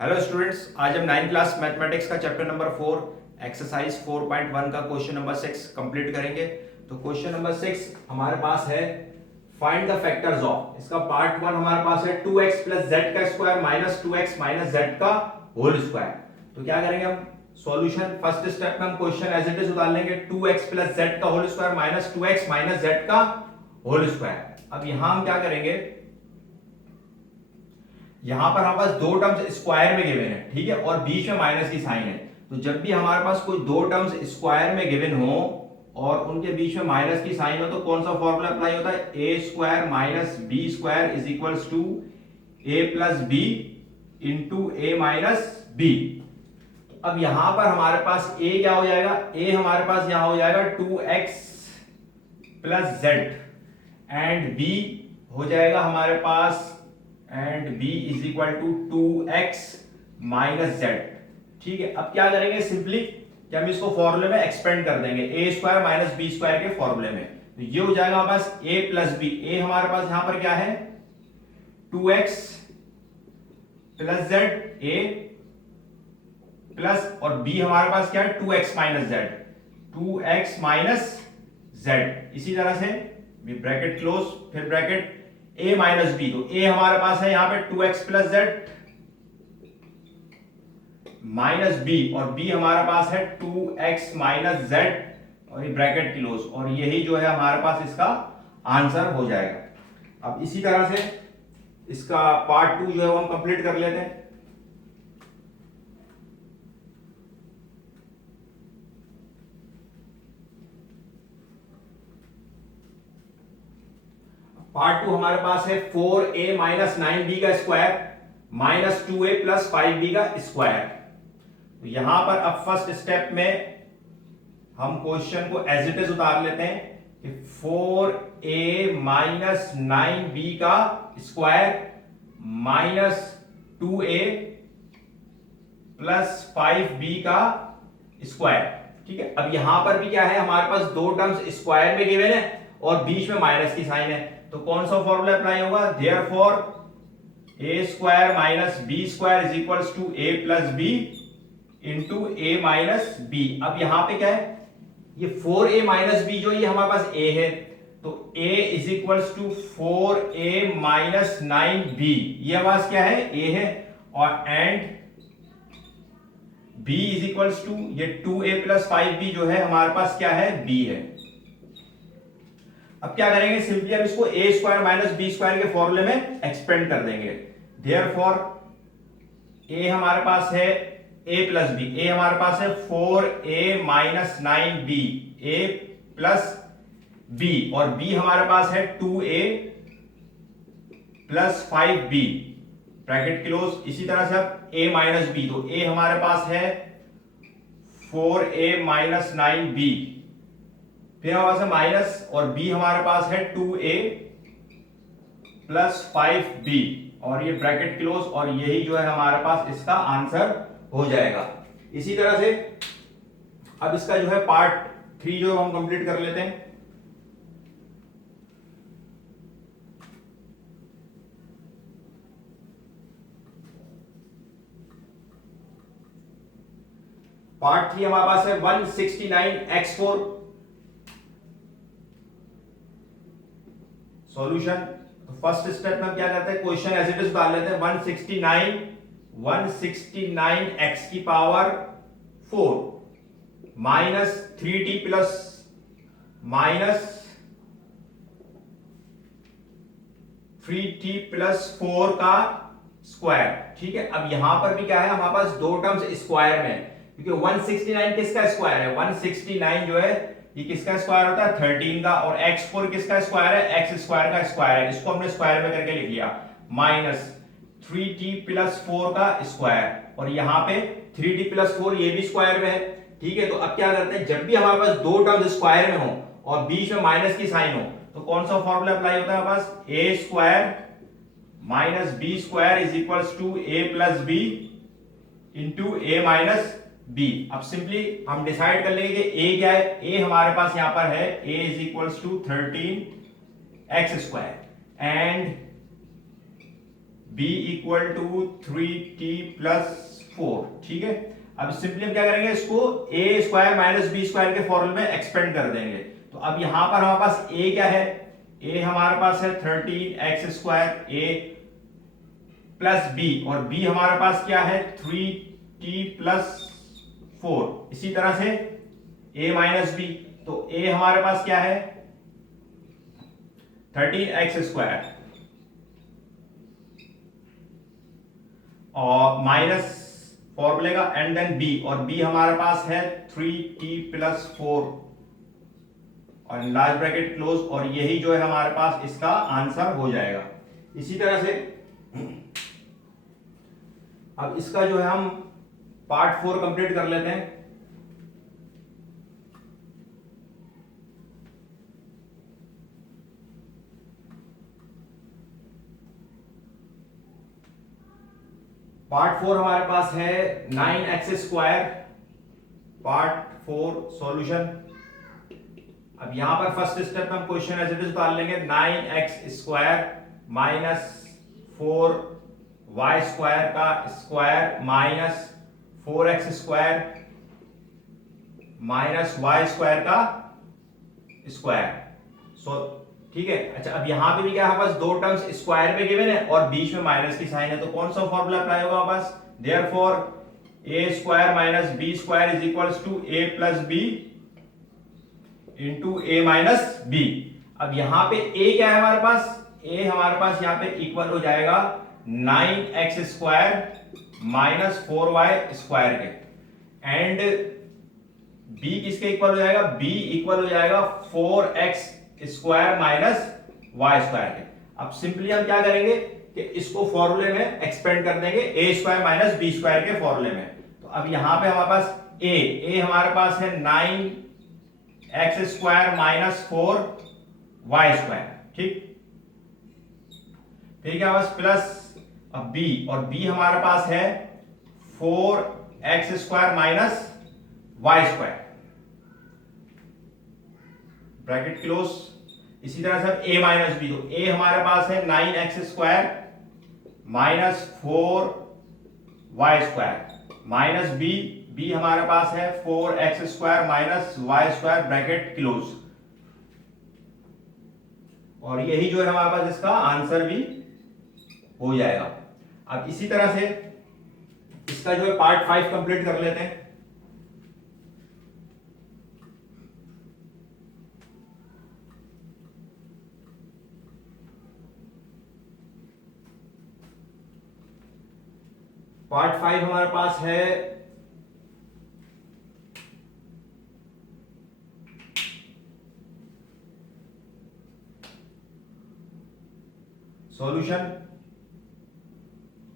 Hello students, आज हम 9th class mathematics का चैप्टर नंबर 4 एक्सरसाइज 4.1 का क्वेश्चन नंबर 6 कंप्लीट करेंगे। तो क्वेश्चन नंबर 6 हमारे पास है फाइंड द फैक्टर्स ऑफ। इसका पार्ट 1 हमारे पास है 2x प्लस जेड का square minus 2x minus Z का होल स्क्वायर। तो क्या करेंगे हम सॉल्यूशन, फर्स्ट स्टेप में हम क्वेश्चन एज इट इज उतार लेंगे 2x प्लस जेड का whole square minus 2x minus Z का होल स्क्वायर। अब यहां हम क्या करेंगे, यहां पर हमारे पास दो टर्म्स स्क्वायर में गिवन है, ठीक है, और बीच में माइनस की साइन है। तो जब भी हमारे पास कोई दो टर्म्स स्क्वायर में गिवन हो और उनके बीच में माइनस की साइन हो तो कौन सा फॉर्मूला अप्लाई होता है, a square minus B square is equals to A plus B into A minus B. अब यहां पर हमारे पास ए क्या हो जाएगा, ए हमारे पास यहां हो जाएगा 2x plus Z and B हो जाएगा हमारे पास and b is equal to 2x minus z. ठीक है, अब क्या करेंगे, सिंपली कि हम इसको फॉर्मूले में एक्सपेंड कर देंगे ए स्क्वायर माइनस बी स्क्वायर के फॉर्मूले में। तो ये हो जाएगा हमारे पास a प्लस बी। ए हमारे पास यहां पर क्या है 2x plus Z A plus, और b हमारे पास क्या है 2x minus Z, 2x minus Z. इसी तरह से ब्रैकेट क्लोज, फिर ब्रैकेट a माइनस बी। तो a हमारे पास है यहां पे 2x plus Z minus B, और b हमारे पास है 2x माइनस जेड और ये ब्रैकेट क्लोज, और यही जो है हमारे पास इसका आंसर हो जाएगा। अब इसी तरह से इसका पार्ट 2 जो है वो हम कंप्लीट कर लेते हैं। पार्ट 2 हमारे पास है 4a माइनस 9b का square minus 2a plus 5b का स्क्वायर। तो यहां पर अब फर्स्ट स्टेप में हम क्वेश्चन को एज इट इज उतार लेते हैं कि 4a माइनस 9b का square minus 2a plus 5b का स्क्वायर। ठीक है, अब यहां पर भी क्या है, हमारे पास दो टर्म्स स्क्वायर में गिवन है और बीच में माइनस की साइन है। तो कौन सा फॉर्मूला अप्लाई होगा, therefore A square minus B square is equals to A plus B into A minus B. अब यहां पे क्या है, ये 4a माइनस बी जो ये हमारे पास a है, तो a is equals to 4a minus 9b, ये हमारे पास क्या है a है, और and b is equals to ये 2a प्लस 5b जो है हमारे पास क्या है b है। अब क्या करेंगे, सिंपली हम इसको ए स्क्वायर माइनस बी स्क्वायर के फॉर्मूले में एक्सपेंड कर देंगे। देयरफॉर ए हमारे पास है ए प्लस बी, ए हमारे पास है 4a माइनस 9b ए प्लस बी, और b हमारे पास है 2a plus 5b bracket close. इसी तरह से अब a माइनस बी, तो a हमारे पास है 4a माइनस 9b, फिर हमारे पास माइनस, और b हमारे पास है 2a प्लस 5b, और ये ब्रैकेट क्लोज, और यही जो है हमारे पास इसका आंसर हो जाएगा। इसी तरह से अब इसका जो है पार्ट 3 जो हम कंप्लीट कर लेते हैं। पार्ट 3 हमारे पास है 169x4 सॉल्यूशन। तो फर्स्ट स्टेप में हम क्या करते हैं, क्वेश्चन एज इट इज डाल लेते हैं। 169 की power 4 minus 3t plus minus 3t plus 4 का स्क्वायर। ठीक है, अब यहां पर भी क्या है, हमारे पास दो टर्म्स स्क्वायर में, क्योंकि 169 किसका स्क्वायर है, 169 जो है ये किसका स्क्वायर होता है 13 का, और x4 किसका स्क्वायर है, x स्क्वायर का स्क्वायर है। इसको हमने स्क्वायर में करके लिख लिया, माइनस 3t प्लस 4 का स्क्वायर, और यहां पे 3t प्लस 4 ये भी स्क्वायर में है। ठीक है, तो अब क्या करते हैं, जब भी हमारे पास दो टर्म्स स्क्वायर में हो और बीच में माइनस की साइन हो तो कौन सा फॉर्मूला अप्लाई होता है हमारे पास, a square minus B square is equals to A plus B into A minus B. अब सिंपली हम डिसाइड कर लेंगे कि a क्या है, a हमारे पास यहां पर है a is equals to 13x square and b equal to 3t+4। ठीक है, अब सिंपली हम क्या करेंगे, इसको a square minus B square के फॉर्मूले में एक्सपेंड कर देंगे। तो अब यहां पर हमारे पास a क्या है, a हमारे पास है 13x² a प्लस b, और b हमारे पास क्या है 3t+4। इसी तरह से a माइनस b, तो a हमारे पास क्या है 13x² और माइनस फॉर्मूले का एंड देन b, और b हमारे पास है 3t+4 और लार्ज ब्रैकेट क्लोज, और यही जो है हमारे पास इसका आंसर हो जाएगा। इसी तरह से अब इसका जो है हम पार्ट 4 कंप्लीट कर लेते हैं। पार्ट 4 हमारे पास है 9x²। Part 4 solution. अब यहां पर फर्स्ट स्टेप में हम क्वेश्चन एज इट इज डाल लेंगे, 9x² माइनस 4y² का square minus 4x² minus y² का स्क्वायर। सो ठीक है। अच्छा, अब यहां पे भी क्या है, पास दो टर्म्स स्क्वायर में गिवन है और बीच में माइनस की साइन है, तो कौन सा फॉर्मूला अप्लाई होगा हमारे पास, therefore a² minus b² is equals to a plus b into a minus b। अब यहां पे a क्या है हमारे पास, a हमारे पास यहां पे इक्वल हो जाएगा 9x² माइनस 4y² के, एंड b किसके इक्वल हो जाएगा, b इक्वल हो जाएगा 4x² माइनस y² के। अब सिंपली हम क्या करेंगे कि इसको फॉर्मूले में एक्सपेंड कर देंगे a² माइनस b² के फॉर्मूले में। तो अब यहां पे हमारे पास a हमारे पास है 9x² माइनस 4y²। ठीक, फिर क्या बस प्लस अब b, और b हमारे पास है 4x² minus y², bracket close. इसी तरह से अब a माइनस b, तो a हमारे पास है 9x² minus 4y² minus b हमारे पास है 4x² minus y², bracket close, और यही जो है हमारे पास इसका आंसर भी हो जाएगा। अब इसी तरह से इसका जो है पार्ट 5 कंप्लीट कर लेते हैं। पार्ट 5 हमारे पास है सॉल्यूशन।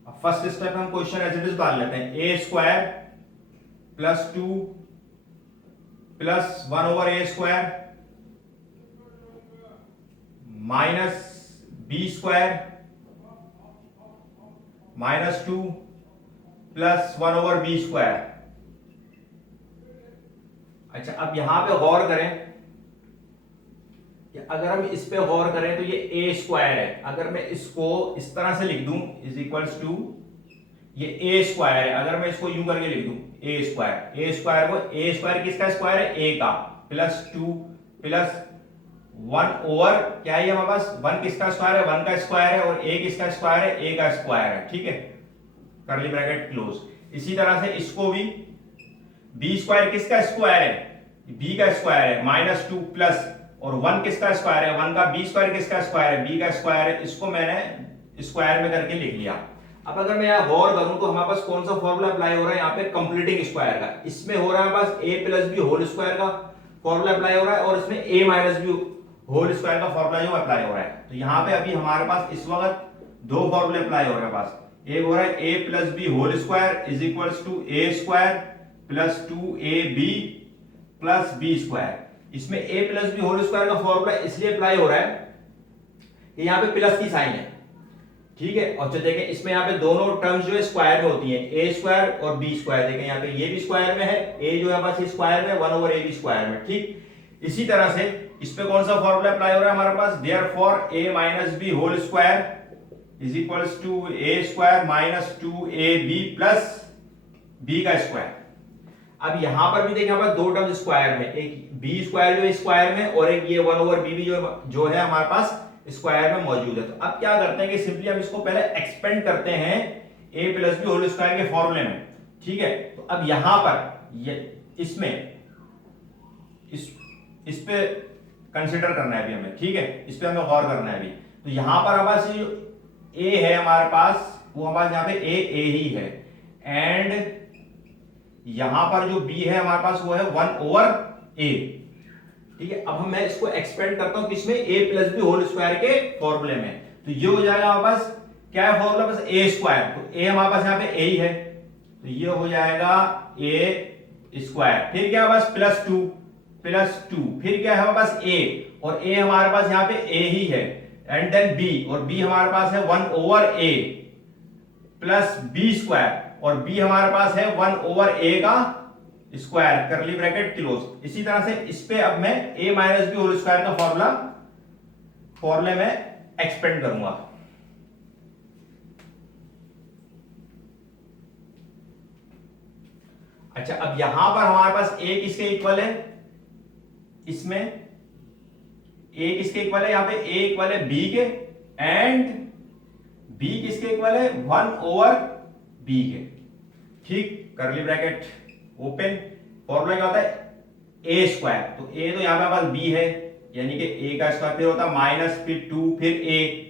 अब फर्स्ट स्टेप में हम क्वेश्चन एज इट इज डाल लेते हैं, a² plus 2 plus 1/a² minus b² minus 2 plus 1/b²। अच्छा, अब यहां पे गौर करें कि अगर हम इस पे गौर करें तो ये a² है, अगर मैं इसको इस तरह से लिख दूं इज इक्वल्स टू ये a² है, अगर मैं इसको यूं करके लिख दूं a² को a² किसका स्क्वायर है, a का, प्लस 2 प्लस 1 ओवर क्या है हमारे पास 1 किसका स्क्वायर है, 1 का स्क्वायर है, और a किसका स्क्वायर है, a का स्क्वायर है। ठीक है, कर्ली ब्रैकेट क्लोज। इसी तरह से इसको भी b² किसका स्क्वायर है, b का स्क्वायर है, माइनस 2 प्लस, और 1 किसका स्क्वायर है, 1 का b² किसका स्क्वायर है, b का स्क्वायर है, इसको मैंने स्क्वायर में करके लिख लिया। अब अगर मैं यहां गौर करूं तो हमारे पास कौन सा फॉर्मूला अप्लाई हो रहा है यहाँ पे, कंप्लीटिंग स्क्वायर का। इसमें हो रहा है हमारे पास a plus B whole square का फॉर्मूला अप्लाई हो रहा है, और इसमें a minus B whole square का फॉर्मूला जो अप्लाई हो रहा है। तो यहाँ पे अभी हमारे पास इस वक्त दो फॉर्मूले अप्लाई हो रहे हैं पास, एक हो रहा है a plus B whole square is equals to a² plus 2ab plus b²। इसमें a plus B whole square का फॉर्मूला इसलिए अप्लाई हो रहा है कि यहाँ पे प्लस की साइन है। ठीक है, और देखें इसमें यहाँ पे दोनों टर्म्स जो है स्क्वायर में होती हैं, a² और b²। देखें यहाँ पे ये भी स्क्वायर में है, a जो है बस ये स्क्वायर में, 1/a भी स्क्वायर में। ठीक, इसी तरह से इस पे कौन सा फॉर्मूला अप्लाई हो रहा है हमारे पास, therefore a minus B whole square is equals to a square minus 2ab plus b का स्क्वायर। अब यहां पर भी देखिए हमारे दो टर्म स्क्वायर में, एक बी स्क्वायर जो स्क्वायर में और एक ये 1 ओवर बी भी जो है हमारे पास स्क्वायर में मौजूद है। तो अब क्या करते हैं कि सिंपली हम इसको पहले एक्सपेंड करते हैं a plus B whole square के फॉर्मूले में, ठीक है। तो अब यहां पर इसमें इस पे कंसीडर करना है अभी हमें, ठीक है, इस पे हमें गौर करना है अभी। तो यहां पर हमारे पास जो a है हमारे पास, वो हमारे पास यहाँ पे a ही है, एंड यहां पर जो b है हमारे पास वो है 1 ओवर a, ठीक है। अब मैं इसको एक्सपेंड करता हूं किसमें, a plus B whole square के फॉर्मूले में। तो ये हो जाएगा हमारे पास क्या है फॉर्मूला, बस a स्क्वायर। तो a हमारे पास यहाँ पे a ही है, तो ये हो जाएगा a स्क्वायर, फिर क्या है बस प्लस 2, फिर क्या है हमारे पास a, और a हमारे पास यहाँ पे a ही है, एंड देन b, और b हमारे पास है 1 over a plus b square, और b हमारे पास है 1 ओवर a का स्क्वायर, करली ब्रैकेट क्लोज। इसी तरह से इस पे अब मैं a minus B whole square का फॉर्मूले में एक्सपेंड करूंगा। अच्छा, अब यहां पर हमारे पास a किसके इक्वल है, इसमें a किसके इक्वल है, यहां पे a इक्वल है b के, एंड b किसके इक्वल है 1 ओवर b के, ठीक, करली ब्रैकेट ओपन। फॉर्मूला क्या होता है a स्क्वायर, तो a तो यहां पे हमारे पास b है, यानी कि a का स्क्वायर, फिर होता है माइनस, फिर 2, फिर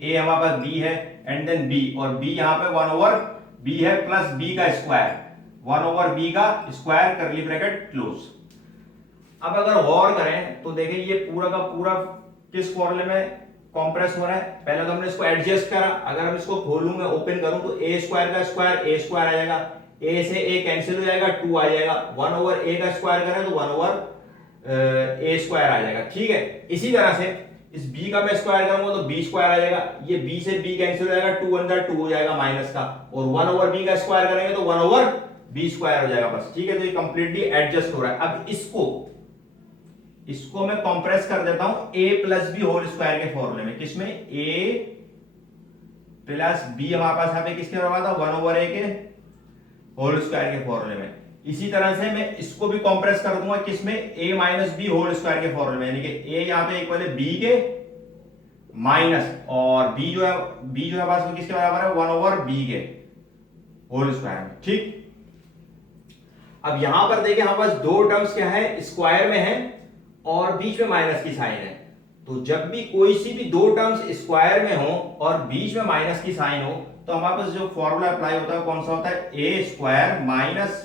a हमारे पास b है, एंड देन b, और b यहां पे 1 ओवर b है प्लस b का स्क्वायर, 1 ओवर b का स्क्वायर, करली ब्रैकेट क्लोज। अब अगर गौर करें तो देखें ये पूरा का पूरा किस फॉर्मूले में कंप्रेस हो रहा है। पहले तो हमने इसको एडजस्ट करा, अगर हम इसको खोलूं मैं ओपन करूं तो a स्क्वायर का स्क्वायर a स्क्वायर आ जाएगा, a से a कैंसिल हो जाएगा, 2 आ जाएगा, 1 ओवर a का स्क्वायर करें तो 1 ओवर a स्क्वायर आ जाएगा, ठीक है। इसी तरह से इस b का मैं स्क्वायर करूंगा तो b स्क्वायर आ जाएगा, ये b से b कैंसिल हो जाएगा, 2 अंदर 2 हो जाएगा माइनस का, और 1 ओवर b का स्क्वायर करेंगे तो 1 ओवर b स्क्वायर हो जाएगा, बस, ठीक है। तो ये कंप्लीटली एडजस्ट हो रहा है। अब इसको मैं कंप्रेस कर देता हूं a plus B whole square के फॉर्मूले में, किसमें a प्लस बी हमारे पास यहाँ पे किसके बराबर था 1 ओवर a के होल स्क्वायर के फॉर्मूले में। इसी तरह से मैं इसको भी कंप्रेस कर दूंगा किसमें a minus B whole square के फॉर्मूले में, यानी कि a यहाँ पे इक्वल है b के माइनस, और b जो है पास किसके बराबर है 1 ओवर b के होल स्क्वायर में, ठीक। अब यहां पर देखिए हमारे पास दो टर्म्स क्या है, स्क्वायर में है और बीच में माइनस की साइन है। तो जब भी कोई सी भी दो टर्म्स स्क्वायर में हो और बीच में माइनस की साइन हो, तो हमारे पास जो फॉर्मूला अप्लाई होता है कौन सा होता है, a square minus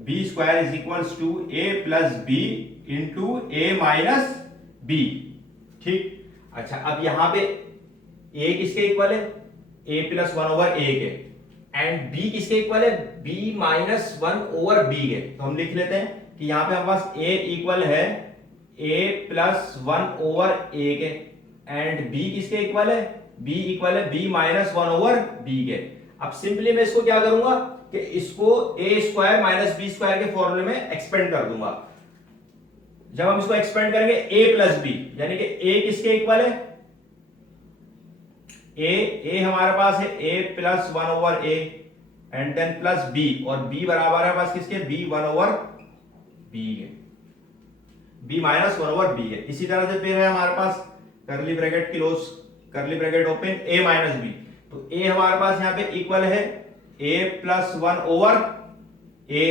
B square is equals to a plus B into a minus B, ठीक। अच्छा, अब यहां पे a किसके इक्वल है, a प्लस 1 ओवर a के, एंड b किसके इक्वल है, b माइनस 1 ओवर b के। तो हम लिख लेते हैं कि यहां पे हमारे पास a इक्वल है a प्लस 1 ओवर a के, एंड b किसके इक्वल है, b इक्वल है b माइनस 1 ओवर b के। अब सिंपली मैं इसको क्या करूंगा कि इसको a square minus B square के फॉर्मूले में एक्सपेंड कर दूंगा। जब हम इसको एक्सपेंड करेंगे a प्लस बी, यानी कि a किसके इक्वल है, a हमारे पास है a plus 1 over a, and then plus b, और b बराबर है बस किसके, b 1 ओवर b के, b माइनस 1 ओवर b है। इसी तरह से फिर है हमारे पास curly bracket close, curly bracket open, a minus b, तो a हमारे पास यहाँ पे इक्वल है a प्लस 1 ओवर a,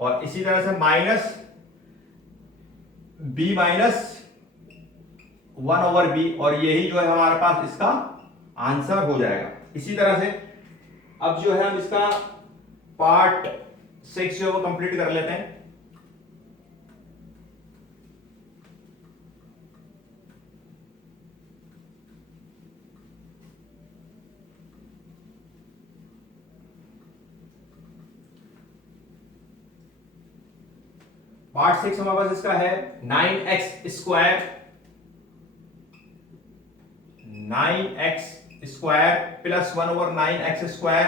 और इसी तरह से minus b minus 1 over b, और यही जो है हमारे पास इसका आंसर हो जाएगा। इसी तरह से अब जो है हम इसका पार्ट 6 जो है वो कंप्लीट कर लेते हैं। पार्ट 6 हमारे पास इसका है 9x square plus 1 over 9x square.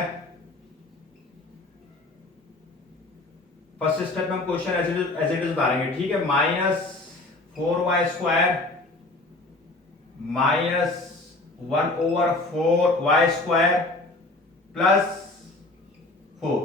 First step में हम क्वेश्चन एज इट इज उतारेंगे, ठीक है। Minus 4y square minus 1/4 y² plus 4।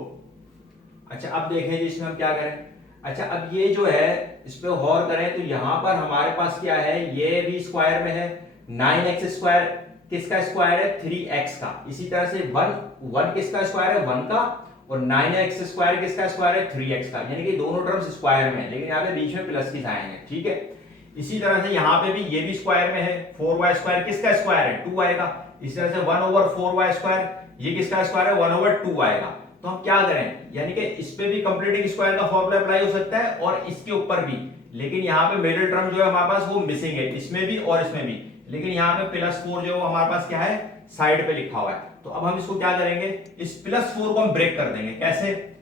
अच्छा अब देखें जी इसमें हम क्या करें। अच्छा अब ये जो है इस पे गौर करें तो यहां पर हमारे पास क्या है, ये भी स्क्वायर में है। 9x² किसका स्क्वायर है, 3x का। इसी तरह से 1 किसका स्क्वायर है, 1 का। और 9x² किसका स्क्वायर है, 3x का। यानी कि दोनों टर्म्स स्क्वायर में है, लेकिन यहाँ पे बीच में प्लस की साइन है। ठीक है, इसी तरह से यहाँ पे भी ये भी स्क्वायर में है। 4y² किसका स्क्वायर है, 2 आएगा। इसी तरह से 1/4y² ये किसका स्क्वायर है, 1/2 आएगा। तो हम क्या करें, यानी कि इस पे भी कंप्लीटिंग स्क्वायर का फॉर्मूला अप्लाई हो सकता है और इसके ऊपर भी। लेकिन यहाँ पे मिडिल टर्म जो है हमारे पास वो मिसिंग है, इसमें भी और इसमें भी। लेकिन यहाँ पे +4 जो हमारे पापास क्या है, साइड पे लिखा हुआ है। तो अब हम इसको क्या करेंगे, इस +4 को हम ब्रेक कर देंगे। कैसे,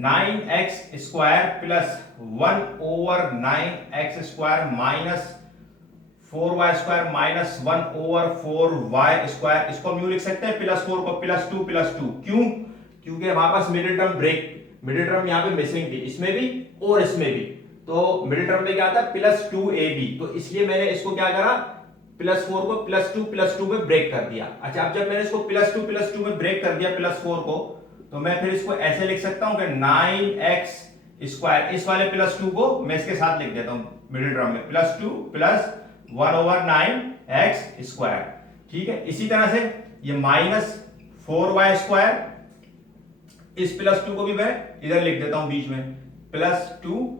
9x² plus 1/9x² minus 4y² minus 1/4y²। इसको हम यूं लिख सकते हैं, +4 को +2 क्यों, क्योंकि हमारे पास मिडिल टर्म मिडिल टर्म यहाँ पे मिसिंग थी, इसमें भी और इसमें भी। तो मिडिल टर्म में क्या आता है, +2ab। तो इसलिए मैंने इसको क्या करा, +4 को +2 में ब्रेक कर दिया। अच्छा अब जब मैंने इसको +2 में ब्रेक कर दिया +4 को, तो मैं फिर इसको ऐसे लिख सकता हूं कि 9x², इस वाले +2 को मैं इसके साथ लिख देता हूं मिडिल टर्म में, +2 प्लस 1/9x²। ठीक है, इसी तरह से ये -4y², इस +2 को भी मैं इधर लिख देता हूं बीच में, +2।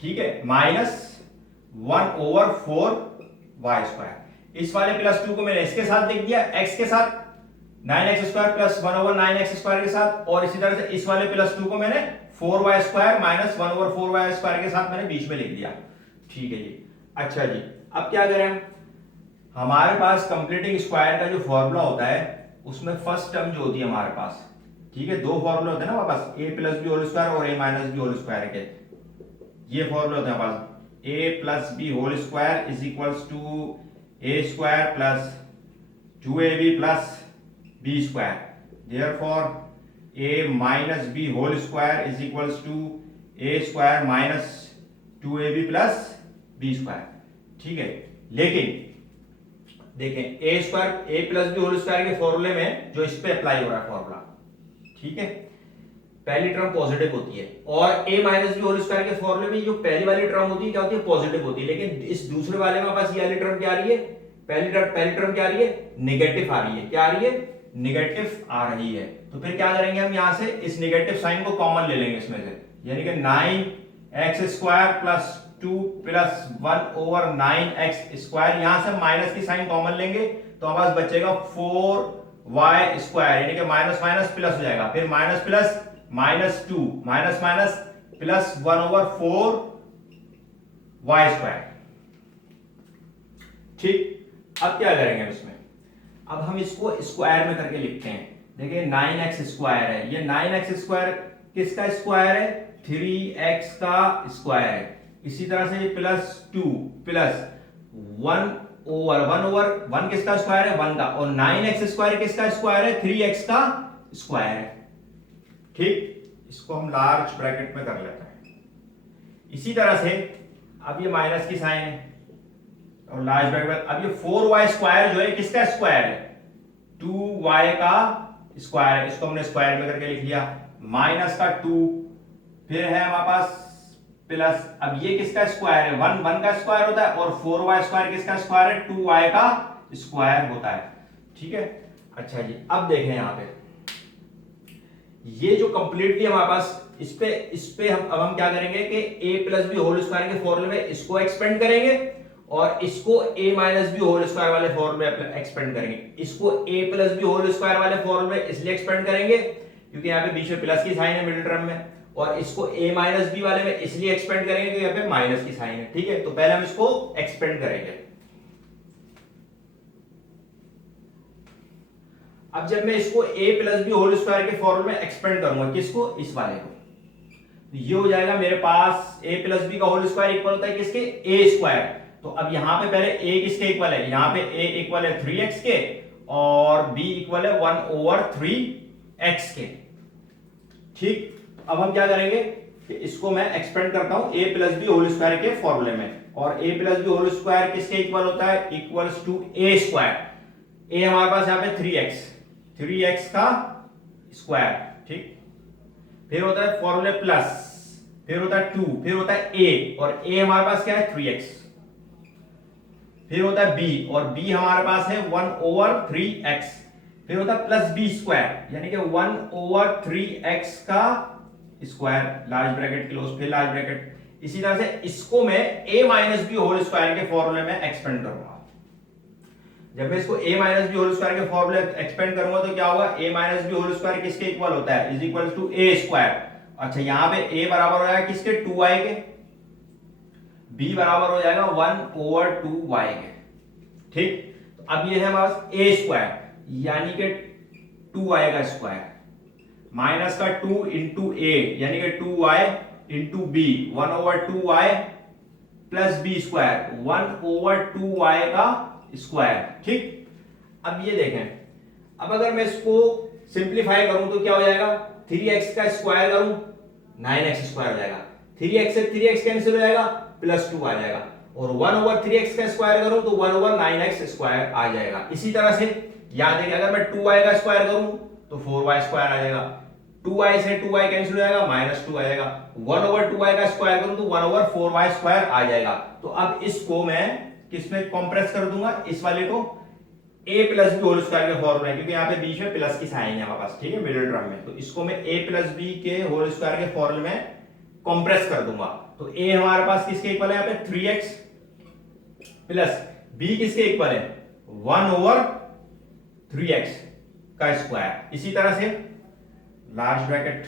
ठीक है, माइनस 1/4y²। इस वाले +2 को मैंने इसके साथ लिख दिया, x के साथ 9x² प्लस 1/9x² के साथ। और इसी तरह से इस वाले +2 को मैंने 4y² माइनस 1/4y² के साथ मैंने बीच में लिख दिया। ठीक है जी। अच्छा जी, अब क्या करें, हमारे पास कंप्लीटिंग स्क्वायर का जो फॉर्मूला होता है उसमें फर्स्ट टर्म जो होती है हमारे पास, ठीक है, दो फॉर्मूले होते हैं ना हमारे पास, a + b होल स्क्वायर और a - b होल स्क्वायर के। ये फॉर्मूले होते हैं हमारे पास, a + b whole square is equals to a² plus 2ab plus b²। Therefore a - b whole square is equals to a² minus 2ab plus b²। ठीक है, लेकिन देखें a² a + b whole square के फॉर्मूले में जो इस पे अप्लाई हो रहा है फॉर्मूला, ठीक है, पहली टर्म पॉजिटिव होती है। और a - b होल स्क्वायर के फॉर्मूले में जो पहली वाली टर्म होती है क्या होती है, पॉजिटिव होती है। लेकिन इस दूसरे वाले में पास ये वाली टर्म क्या आ रही है, पहली टर्म क्या आ रही है, नेगेटिव आ रही है। क्या आ रही है, नेगेटिव आ रही है। तो फिर क्या करेंगे हम, यहां से इस नेगेटिव साइन को कॉमन ले लेंगे इसमें से, यानी कि 9x² प्लस 2 प्लस 1/9x²। यहां से माइनस की साइन कॉमन लेंगे तो हमारे पास बचेगा 4y², यानी कि माइनस माइनस प्लस हो जाएगा, फिर minus plus -2 minus minus plus 1/4y²। ठीक, अब क्या करेंगे इसमें, अब हम इसको स्क्वायर में करके लिखते हैं। देखिए 9x² है, ये 9x² किसका स्क्वायर है, 3x का स्क्वायर है। इसी तरह से +2 प्लस 1/1 किसका स्क्वायर है, 1 का। और 9x² किसका स्क्वायर है, 3x का स्क्वायर है। ठीक, इसको हम लार्ज ब्रैकेट में कर लेते हैं। इसी तरह से अब ये माइनस की साइन है और लार्ज ब्रैकेट में, अब ये 4y² जो है किसका स्क्वायर है, 2y का स्क्वायर है। इसको हमने स्क्वायर में करके लिख लिया, माइनस का 2, फिर है हमारे पास प्लस, अब ये किसका स्क्वायर है, 1 का स्क्वायर होता है। और 4y² किसका स्क्वायर है, 2y का स्क्वायर होता है। ठीक है, अच्छा जी, अब देखें यहां पे ये जो कंप्लीटली हमारे पास इस पे हम क्या करेंगे कि a + b होल स्क्वायर के फॉर्मूले में इसको एक्सपेंड करेंगे और इसको a - b होल स्क्वायर वाले फॉर्मूले में एक्सपेंड करेंगे। इसको a + b होल स्क्वायर वाले फॉर्मूले में इसलिए एक्सपेंड करेंगे क्योंकि यहाँ पे बीच में प्लस की साइन है मिडिल टर्म में, और इसको a - b वाले में इसलिए एक्सपेंड करेंगे क्योंकि यहाँ पे माइनस की साइन है। ठीक है, तो पहले हम इसको एक्सपेंड करेंगे। अब जब मैं इसको a + b होल स्क्वायर के फॉर्मूले में एक्सपेंड करूंगा, किसको, इस वाले को, तो ये हो जाएगा मेरे पास a + b का होल स्क्वायर इक्वल होता है किसके, a²। तो अब यहां पे पहले a किसके इक्वल है, यहां पे a इक्वल है 3x के और b इक्वल है 1/3x के। ठीक, अब हम क्या करेंगे कि इसको मैं एक्सपेंड करता हूं a + b होल स्क्वायर के फॉर्मूले में, और a + b होल स्क्वायर किसके इक्वल होता है, इक्वल्स टू a²। ए हमारे पास यहाँ पे 3x का स्क्वायर, ठीक। फिर होता है फॉर्मूले प्लस, फिर होता है 2, फिर होता है a, और a हमारे पास क्या है 3x। फिर होता है b, और b हमारे पास है 1/3x। फिर होता है प्लस b स्क्वायर, यानी कि 1/3x का स्क्वायर, लार्ज ब्रैकेट क्लोज, फिर लार्ज ब्रैकेट। इसी तरह से इसको मैं a minus B whole square के फॉर्मूले में एक्सपेंड करूंगा। जब मैं इसको a minus B whole square के फॉर्मूले एक्सपेंड करूंगा तो क्या होगा, a minus B whole square किसके इक्वल होता है, is equal to a square. अच्छा, यहां पे a बराबर हो जाएगा किसके, 2y के, b बराबर हो जाएगा 1/2y के, ठीक। तो अब ये है हमारे पास a स्क्वायर यानी कि 2y का स्क्वायर, माइनस का 2 इंटू a यानी कि 2y into b, 1/2y plus b square 1/2y का स्क्वायर, ठीक। अब ये देखें, अब अगर मैं इसको सिंप्लीफाई करूं तो क्या हो जाएगा, 3x का स्क्वायर करूं 9x स्क्वायर हो जाएगा, 3x से 3x कैंसिल हो जाएगा, प्लस 2 आ जाएगा, और 1/3x का स्क्वायर करूं तो 1/9x स्क्वायर आ जाएगा। इसी तरह से याद है कि अगर मैं 2y का स्क्वायर करूं तो 4y स्क्वायर आ जाएगा, 2y से 2y कैंसिल हो जाएगा, -2 आ जाएगा, 1/2y का स्क्वायर करूं तो 1/4y स्क्वायर आ जाएगा। तो अब इसको मैं किसमें कंप्रेस कर दूंगा, इस वाले को a plus B whole square के फॉर्मूले में, क्योंकि यहाँ पे बीच में प्लस की साइन है हमारे पास, ठीक है, मिडिल टर्म में। तो इसको मैं a प्लस बी के होल स्क्वायर के फॉर्मूले में कंप्रेस कर दूंगा। तो a हमारे पास किसके इक्वल है, यहाँ पे 3x प्लस b किसके इक्वल है, 1/3x का स्क्वायर। इसी तरह से लार्ज ब्रैकेट,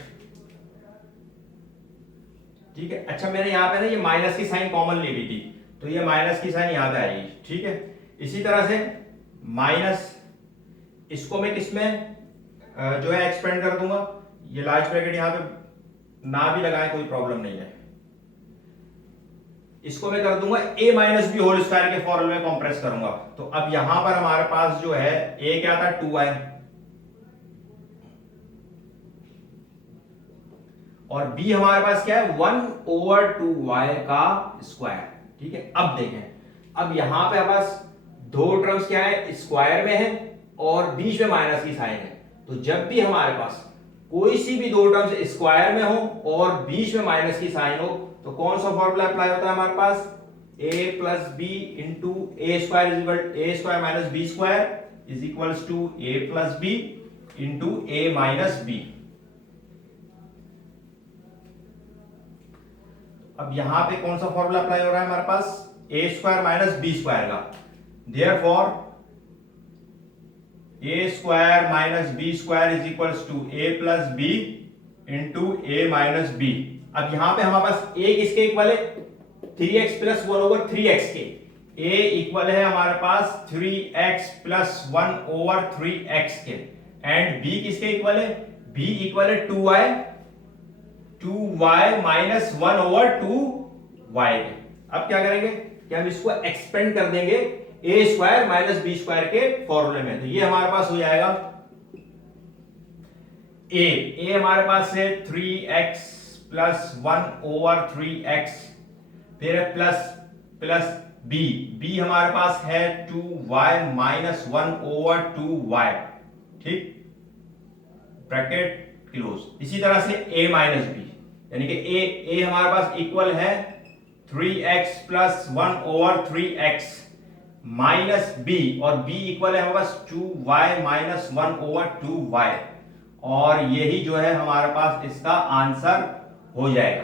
ठीक है। अच्छा, मैंने यहाँ पे ना ये माइनस की साइन कॉमन ले ली थी, तो ये माइनस की साइन यहां पे आएगी, ठीक है। इसी तरह से माइनस, इसको मैं किसमें जो है एक्सपेंड कर दूंगा, ये लार्ज ब्रैकेट यहां पे ना भी लगाए कोई प्रॉब्लम नहीं है, इसको मैं कर दूंगा a minus B whole square के फॉर्मूले में कंप्रेस करूंगा। तो अब यहां पर हमारे पास जो है a क्या था, 2y, और b हमारे पास क्या है, 1/2y का स्क्वायर, ठीक है। अब देखें, अब यहां पे हमारे पास दो टर्म्स क्या है, स्क्वायर में है और बीच में माइनस की साइन है। तो जब भी हमारे पास कोई सी भी दो टर्म्स स्क्वायर में हो और बीच में माइनस की साइन हो, तो कौन सा फॉर्मूला अप्लाई होता है हमारे पास, a plus B into A square is equal a square minus B square is equals to a plus B into a minus B. अब यहां पे कौन सा फॉर्मूला अप्लाई हो रहा है हमारे पास, a square minus B square का, therefore a square minus B square is equals to a plus B into a minus B. अब यहां पे हमारे पास a किसके इक्वल है, 3x प्लस 1/3x के, a इक्वल है हमारे पास 3x प्लस 1/3x के, एंड b किसके इक्वल है, b इक्वल है 2y माइनस 1/2y। अब क्या करेंगे कि हम इसको एक्सपेंड कर देंगे a square minus B square के फॉर्मूले में। तो ये हमारे पास हो जाएगा a हमारे पास है 3x प्लस 1/3x, फिर है प्लस प्लस b हमारे पास है 2y माइनस 1/2y, ठीक, ब्रैकेट क्लोज। इसी तरह से a माइनस बी, यानी कि a हमारे पास इक्वल है 3x plus 1/3x minus b, और b इक्वल है हमारे पास 2y माइनस 1/2y, और यही जो है हमारे पास इसका आंसर हो जाएगा।